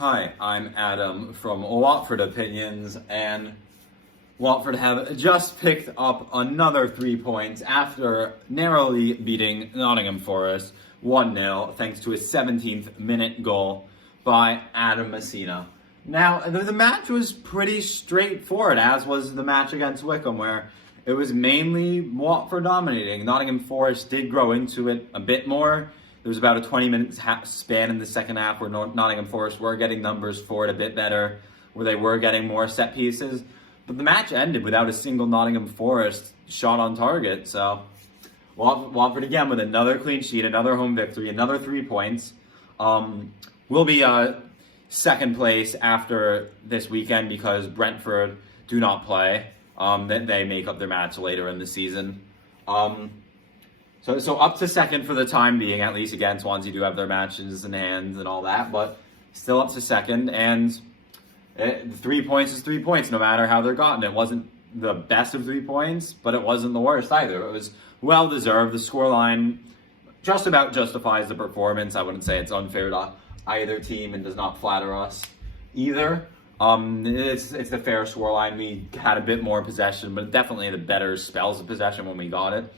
Hi, I'm Adam from Watford Opinions, and Watford have just picked up another 3 points after narrowly beating Nottingham Forest 1-0 thanks to a 17th minute goal by Adam Masina. Now, the match was pretty straightforward, as was the match against Wycombe, where it was mainly Watford dominating. Nottingham Forest did grow into it a bit more. There was about a 20-minute span in the second half where Nottingham Forest were getting numbers for it a bit better, where they were getting more set pieces. But the match ended without a single Nottingham Forest shot on target. So Watford again with another clean sheet, another home victory, another 3 points. Will be second place after this weekend because Brentford do not play. They make up their match later in the season. So up to second for the time being, at least. Again, Swansea do have their matches in hand and all that, but still up to second. And 3 points is 3 points, no matter how they're gotten. It wasn't the best of 3 points, but it wasn't the worst either. It was well deserved. The scoreline just about justifies the performance. I wouldn't say it's unfair to either team and does not flatter us either. It's the fair scoreline. We had a bit more possession, but definitely the better spells of possession when we got it.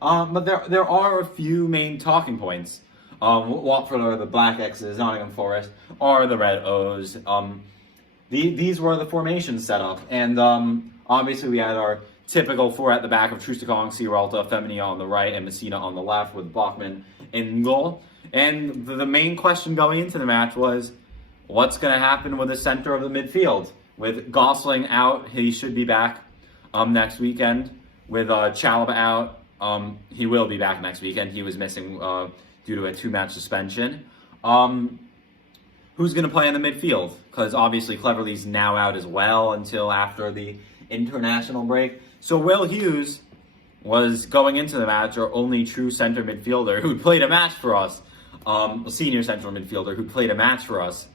But there are a few main talking points. Watford are the black X's, Nottingham Forest are the red O's. These were the formations set up, and obviously we had our typical four at the back of Troost-Ekong, Sierralta, Femenia on the right, and Masina on the left with Bachmann in goal. And the main question going into the match was, what's going to happen with the center of the midfield? With Gosling out, he should be back next weekend. With Chalobah out, he will be back next weekend. He was missing due to a 2-match suspension. Who's going to play in the midfield? Because obviously Cleverley's now out as well until after the international break. So Will Hughes was going into the match our only true center midfielder who played a match for us. Senior central midfielder who played a match for us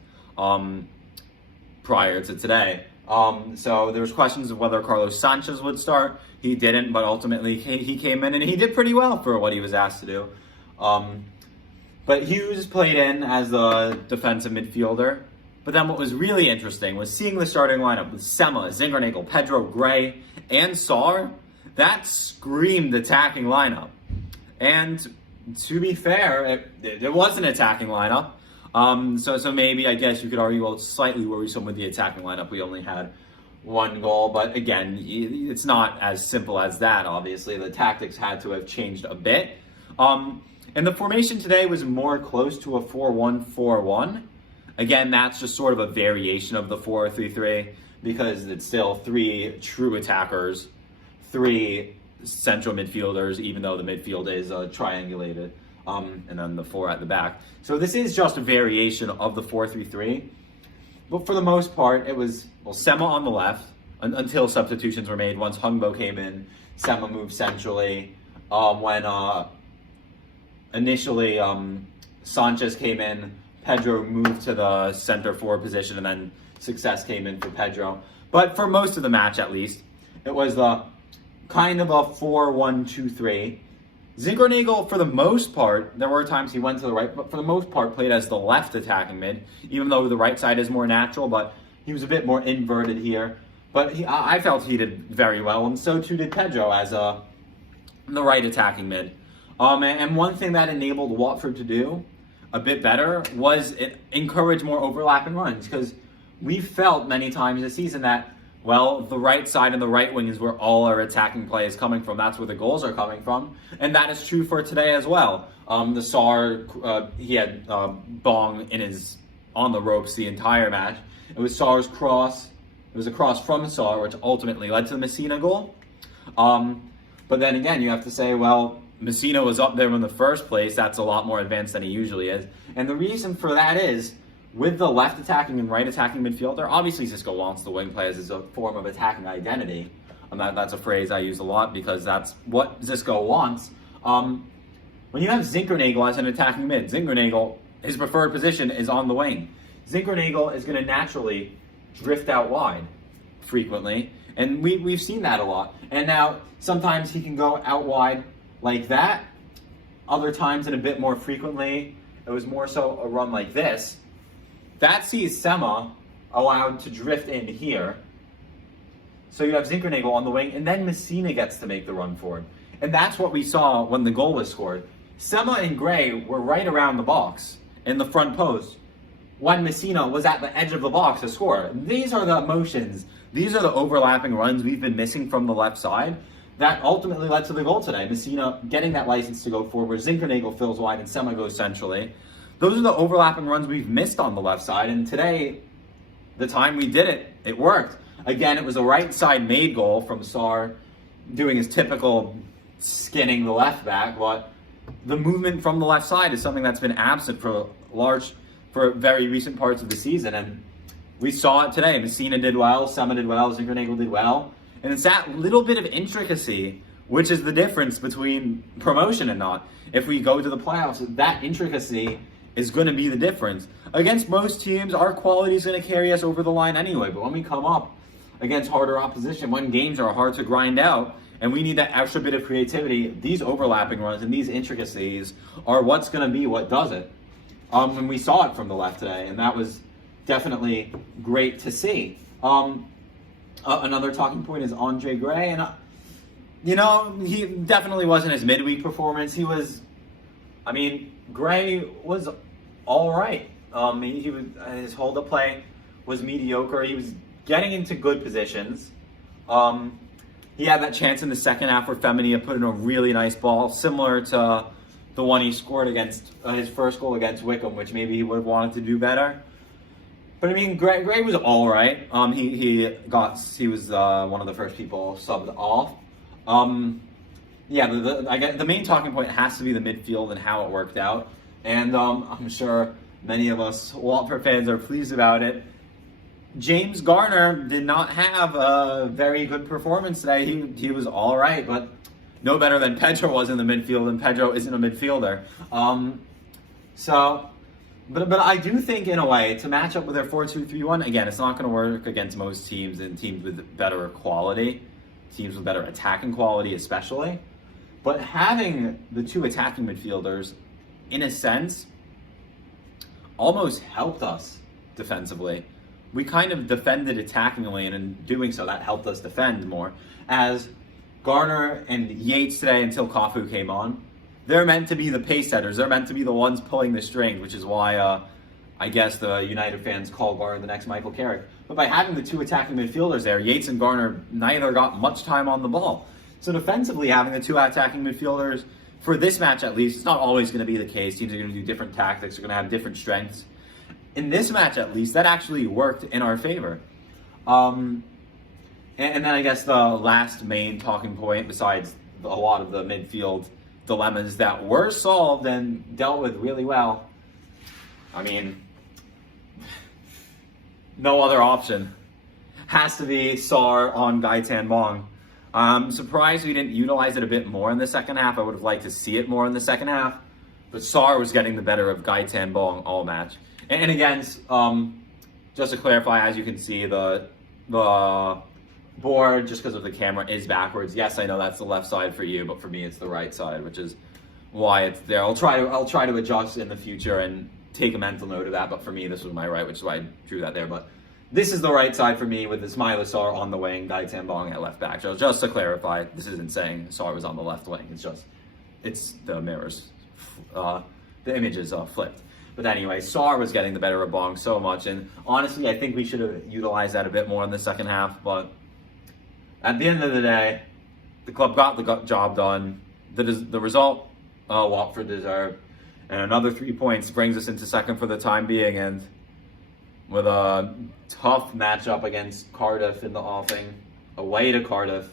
prior to today. So there was questions of whether Carlos Sanchez would start. He didn't, but ultimately he came in and he did pretty well for what he was asked to do. But Hughes played in as the defensive midfielder. But then what was really interesting was seeing the starting lineup with Sema, Zingarnagle, Pedro, Gray, and Sarr. That screamed attacking lineup. And to be fair, it was an attacking lineup. So maybe I guess you could argue, well, it's slightly worrisome with the attacking lineup. We only had one goal, but again, it's not as simple as that, obviously. The tactics had to have changed a bit. And the formation today was more close to a 4-1-4-1. Again, that's just sort of a variation of the 4-3-3 because it's still 3 true attackers, 3 central midfielders, even though the midfield is triangulated, and then the 4 at the back. So this is just a variation of the 4-3-3. But for the most part, it was, Sema on the left until substitutions were made. Once Hungbo came in, Sema moved centrally. When initially Sanchez came in, Pedro moved to the center forward position, and then Success came in for Pedro. But for most of the match, at least, it was kind of a 4-1-2-3. Zingarnagle, for the most part, there were times he went to the right, but for the most part played as the left attacking mid, even though the right side is more natural, but he was a bit more inverted here. But I felt he did very well, and so too did Pedro as the right attacking mid. And one thing that enabled Watford to do a bit better was encourage more overlapping runs, because we felt many times this season that, well, the right side and the right wing is where all our attacking play is coming from. That's where the goals are coming from. And that is true for today as well. The Sarr, he had Bong on the ropes the entire match. It was Sarr's cross. It was a cross from Sarr, which ultimately led to the Masina goal. But then again, you have to say, well, Masina was up there in the first place. That's a lot more advanced than he usually is. And the reason for that is, with the left attacking and right attacking midfielder, obviously Xisco wants the wing players as a form of attacking identity. And that's a phrase I use a lot because that's what Xisco wants. When you have Zingarnagle as an attacking mid, Zingarnagle, his preferred position is on the wing. Zingarnagle is going to naturally drift out wide frequently. And we've seen that a lot. And now, sometimes he can go out wide like that. Other times, and a bit more frequently, it was more so a run like this. that sees Sema allowed to drift in here. So you have Zinchenko on the wing, and then Masina gets to make the run forward. And that's what we saw when the goal was scored. Sema and Gray were right around the box in the front post when Masina was at the edge of the box to score. These are the motions, these are the overlapping runs we've been missing from the left side that ultimately led to the goal today. Masina getting that license to go forward, Zinchenko fills wide, and Sema goes centrally. Those are the overlapping runs we've missed on the left side, and today, the time we did it, it worked. Again, it was a right side made goal from Sarr doing his typical skinning the left back, but the movement from the left side is something that's been absent for very recent parts of the season, and we saw it today. Masina did well, Sema did well, Zinchenko did well, and it's that little bit of intricacy which is the difference between promotion and not. If we go to the playoffs, that intricacy is going to be the difference. Against most teams, our quality is going to carry us over the line anyway, but when we come up against harder opposition, when games are hard to grind out, and we need that extra bit of creativity, these overlapping runs and these intricacies are what's going to be what does it. And we saw it from the left today, and that was definitely great to see. Another talking point is Andre Gray, and he definitely wasn't his midweek performance. Gray was all right. His hold-up play was mediocre. He was getting into good positions. He had that chance in the second half where Femenia put in a really nice ball, similar to the one he scored against his first goal against Wickham, which maybe he would have wanted to do better. But Gray was all right. He was one of the first people subbed off. The main talking point has to be the midfield and how it worked out. And I'm sure many of us Watford fans are pleased about it. James Garner did not have a very good performance today. He was all right, but no better than Pedro was in the midfield, and Pedro isn't a midfielder. But I do think, in a way, to match up with their 4-2-3-1, again, it's not going to work against most teams and teams with better quality, teams with better attacking quality especially. But having the two attacking midfielders, in a sense, almost helped us defensively. We kind of defended attackingly, and in doing so, that helped us defend more. As Garner and Yates today, until Cafu came on, they're meant to be the pace setters. They're meant to be the ones pulling the strings, which is why I guess the United fans call Garner the next Michael Carrick. But by having the two attacking midfielders there, Yates and Garner neither got much time on the ball. So defensively, having the two attacking midfielders, for this match at least, it's not always going to be the case. Teams are going to do different tactics. They're going to have different strengths. In this match, at least, that actually worked in our favor. And then I guess the last main talking point, besides a lot of the midfield dilemmas that were solved and dealt with really well, no other option. Has to be Sarr on Gaetan Bong. I'm surprised we didn't utilize it a bit more in the second half. I would have liked to see it more in the second half. But Sarr was getting the better of Gaetan Bong all match. And again, just to clarify, as you can see, the board, just because of the camera, is backwards. Yes, I know that's the left side for you, but for me it's the right side, which is why it's there. I'll try to adjust in the future and take a mental note of that, but for me this was my right, which is why I drew that there. But this is the right side for me, with Ismaila Sarr on the wing, Gaetan Bong at left back. So just to clarify, this isn't saying Sarr was on the left wing. It's the mirrors, the image is flipped. But anyway, Sarr was getting the better of Bong so much, and honestly, I think we should have utilized that a bit more in the second half. But at the end of the day, the club got the job done. The result Watford deserved, and another 3 points brings us into second for the time being, and with a tough matchup against Cardiff in the offing, away to Cardiff,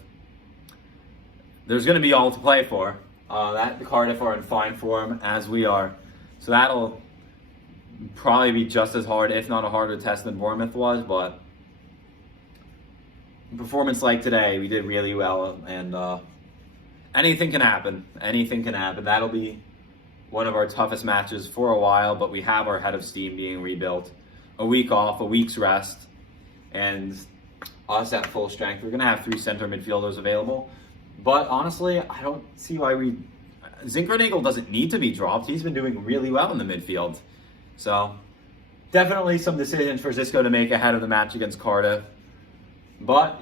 there's going to be all to play for. The Cardiff are in fine form, as we are, so that'll probably be just as hard, if not a harder test than Bournemouth was. But a performance like today, we did really well, and anything can happen. Anything can happen. That'll be one of our toughest matches for a while, but we have our head of steam being rebuilt. A week off, a week's rest, and us at full strength. We're going to have 3 center midfielders available, but honestly, I don't see why Zinchenko doesn't need to be dropped. He's been doing really well in the midfield. So definitely some decisions for Xisco to make ahead of the match against Cardiff. But,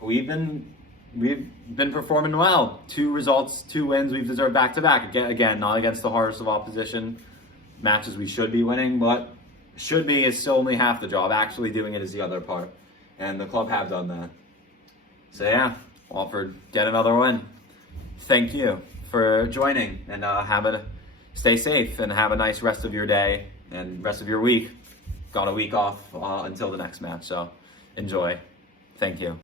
we've been performing well. 2 results, 2 wins. We've deserved back-to-back. Again, not against the hardest of opposition. Matches we should be winning, but should be is still only half the job. Actually doing it is the other part. And the club have done that. So yeah, Watford, get another win. Thank you for joining, and stay safe and have a nice rest of your day and rest of your week. Got a week off until the next match, so enjoy. Thank you.